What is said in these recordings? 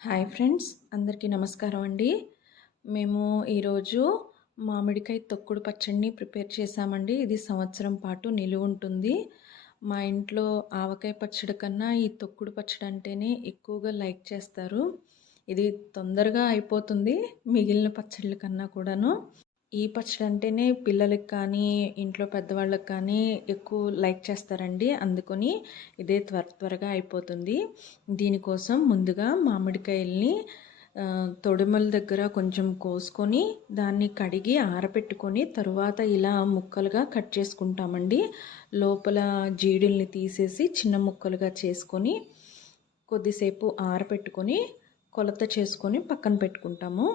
Hi friends, అందరికీ నమస్కారం అండి. మేము ఈరోజు మామిడికాయ తొక్కుడు పచ్చడిని ప్రిపేర్ చేశామండి. ఇది సంవత్సరం పాటు నిలువ ఉంటుంది. మా ఇంట్లో ఆవకాయ పచ్చడి కన్నా ఈ తొక్కుడు పచ్చడి అంటేనే ఎక్కువగా లైక్ చేస్తారు. ఇది తొందరగా అయిపోతుంది మిగిలిన పచ్చళ్ళ కన్నా కూడాను. ఈ పచ్చడి అంటేనే పిల్లలకి కానీ ఇంట్లో పెద్దవాళ్ళకి కానీ ఎక్కువ లైక్ చేస్తారండి. అందుకని ఇదే త్వరగా అయిపోతుంది. దీనికోసం ముందుగా మామిడికాయల్ని తొడిమల దగ్గర కొంచెం కోసుకొని దాన్ని కడిగి ఆరబెట్టుకొని తరువాత ఇలా ముక్కలుగా కట్ చేసుకుంటామండి. లోపల జీడుల్ని తీసేసి చిన్న ముక్కలుగా చేసుకొని కొద్దిసేపు ఆరబెట్టుకొని కొలత చేసుకొని పక్కన పెట్టుకుంటాము.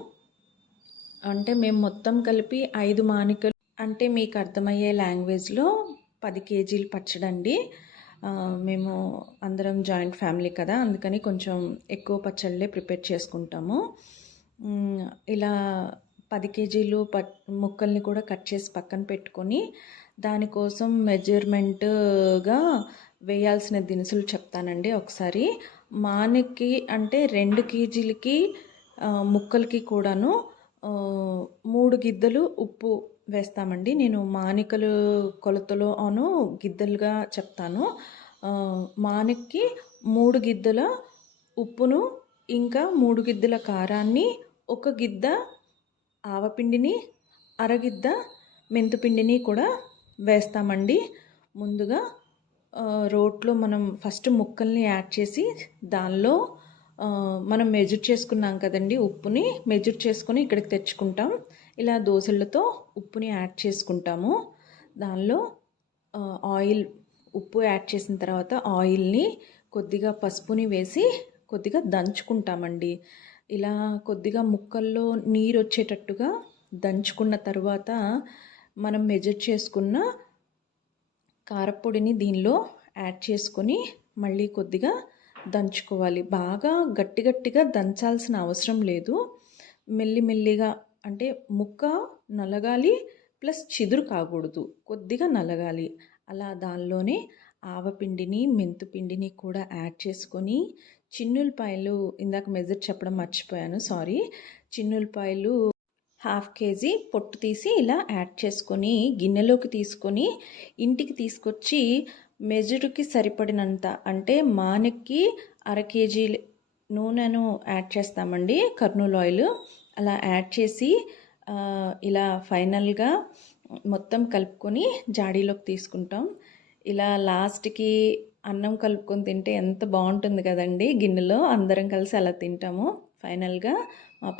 అంటే మేము మొత్తం కలిపి 5 మానికలు అంటే మీకు అర్థమయ్యే లాంగ్వేజ్లో 10 కేజీలు పచ్చడండి. మేము అందరం జాయింట్ ఫ్యామిలీ కదా, అందుకని కొంచెం ఎక్కువ పచ్చళ్ళే ప్రిపేర్ చేసుకుంటాము. ఇలా 10 కేజీలు ముక్కల్ని కూడా కట్ చేసి పక్కన పెట్టుకొని దానికోసం మెజర్మెంట్గా వేయాల్సిన దినుసులు చెప్తానండి ఒకసారి. మానికి అంటే 2 కేజీలకి ముక్కలకి కూడాను 3 గిద్దలు ఉప్పు వేస్తామండి. నేను మానికలు కొలతలోను గిద్దలుగా చెప్తాను. మానికకి 3 గిద్దల ఉప్పును, ఇంకా 3 గిద్దల కారాన్ని, 1 గిద్ద ఆవపిండిని, అరగిద్ద మెంతుపిండిని కూడా వేస్తామండి. ముందుగా రోట్లో మనం ఫస్ట్ ముక్కల్ని యాడ్ చేసి దానిలో మనం మెజర్ చేసుకున్నాం కదండి, ఉప్పుని మెజర్ చేసుకొని ఇక్కడికి తెచ్చుకుంటాం. ఇలా దోసళ్ళతో ఉప్పుని యాడ్ చేసుకుంటాము. దానిలో ఆయిల్, ఉప్పు యాడ్ చేసిన తర్వాత ఆయిల్ని కొద్దిగా పసుపుని వేసి కొద్దిగా దంచుకుంటామండి. ఇలా కొద్దిగా ముక్కల్లో నీరు వచ్చేటట్టుగా దంచుకున్న తర్వాత మనం మెజర్ చేసుకున్న కారపొడిని దీనిలో యాడ్ చేసుకొని మళ్ళీ కొద్దిగా దంచుకోవాలి. బాగా గట్టిగా దంచాల్సిన అవసరం లేదు. మెల్లిమెల్లిగా, అంటే ముక్క నలగాలి ప్లస్ చిదురు కాకూడదు, కొద్దిగా నలగాలి. అలా దానిలోనే ఆవపిండిని, మెంతుపిండిని కూడా యాడ్ చేసుకొని చిన్నులపాయలు, ఇందాక మెజర్ చెప్పడం మర్చిపోయాను, సారీ. చిన్నులపాయలు 1/2 కేజీ పొట్టు తీసి ఇలా యాడ్ చేసుకొని గిన్నెలోకి తీసుకొని ఇంటికి తీసుకొచ్చి మెజరుకి సరిపడినంత, అంటే మానకి 1/2 కేజీ నూనెను యాడ్ చేస్తామండి, కర్నూలు ఆయిల్. అలా యాడ్ చేసి ఇలా ఫైనల్గా మొత్తం కలుపుకొని జాడీలోకి తీసుకుంటాం. ఇలా లాస్ట్కి అన్నం కలుపుకొని తింటే ఎంత బాగుంటుంది కదండి. గిన్నెలో అందరం కలిసి అలా తింటాము. ఫైనల్గా మా